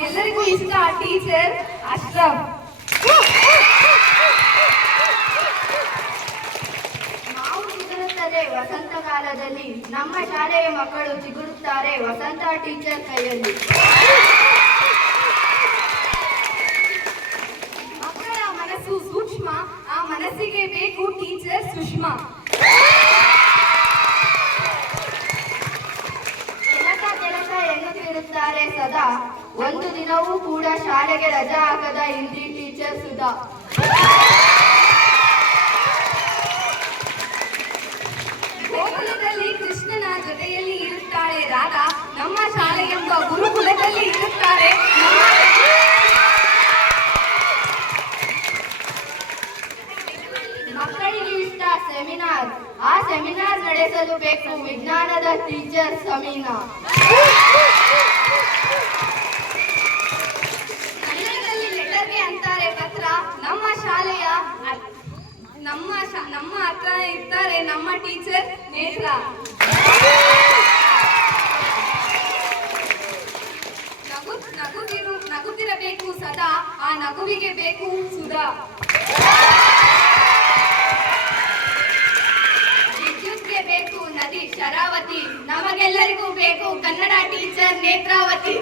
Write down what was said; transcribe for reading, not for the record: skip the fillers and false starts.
ನಮಗೆಲ್ಲರಿಗೂ ಇಷ್ಟ ಟೀಚರ್ ಅಶ್ರಫ್. ಮಾವು ಚಿಗುರುತ್ತದೆ ವಸಂತ ಕಾಲದಲ್ಲಿ, ನಮ್ಮ ಶಾಲೆಯ ಮಕ್ಕಳು ಚಿಗುರುತ್ತಾರೆ ವಸಂತ ಟೀಚರ್ ಕೈಯಲ್ಲಿ. ಮಕ್ಕಳ ಮನಸ್ಸು ಸೂಕ್ಷ್ಮ, ಆ ಮನಸ್ಸಿಗೆ ಬೇಕು ಟೀಚರ್ ಸುಷ್ಮಾ. ಕೆಲಸ ಎನ್ನುತ್ತಿರುತ್ತಾರೆ ಸದಾ, ಒಂದು ದಿನವೂ ಕೂಡ ಶಾಲೆಗೆ ರಜಾ ಹಾಕದ ಹಿಂದಿ ಟೀಚರ್ ಸುಧಾ. ಗೋಕುಲದಲ್ಲಿ ಕೃಷ್ಣನ ಜೊತೆಯಲ್ಲಿ ಇರುತ್ತಾಳೆ ರಾಧಾ, ನಮ್ಮ ಶಾಲೆ ಎಂಬ ಗುರುಕುಲದಲ್ಲಿ ಇರುತ್ತಾರೆ ಮಕ್ಕಳಿಗೆ ಇಷ್ಟ ಸೆಮಿನಾರ್, ಆ ಸೆಮಿನಾರ್ ನಡೆಸಲು ಬೇಕು ವಿಜ್ಞಾನದ ಟೀಚರ್ ಸಮೀನಾ. ಕನ್ನಡದಲ್ಲಿ ಲೆಟರ್ಗೆ ಅಂತಾರೆ ಪತ್ರ, ನಮ್ಮ ಶಾಲೆಯ ನಮ್ಮ ಹತ್ರ ಇರ್ತಾರೆ ನಮ್ಮ ಟೀಚರ್ ನೇತ್ರ. ನಗುತ್ತಿರಬೇಕು ಸದಾ, ಆ ನಗುವಿಗೆ ಬೇಕು ಸುಧಾ. ವಿದ್ಯುತ್ಗೆ ಬೇಕು ನದಿ ಶರಾವತಿ, ನಮಗೆಲ್ಲರಿಗೂ ಬೇಕು ಕನ್ನಡ ಟೀಚರ್ ನೇತ್ರಾವತಿ.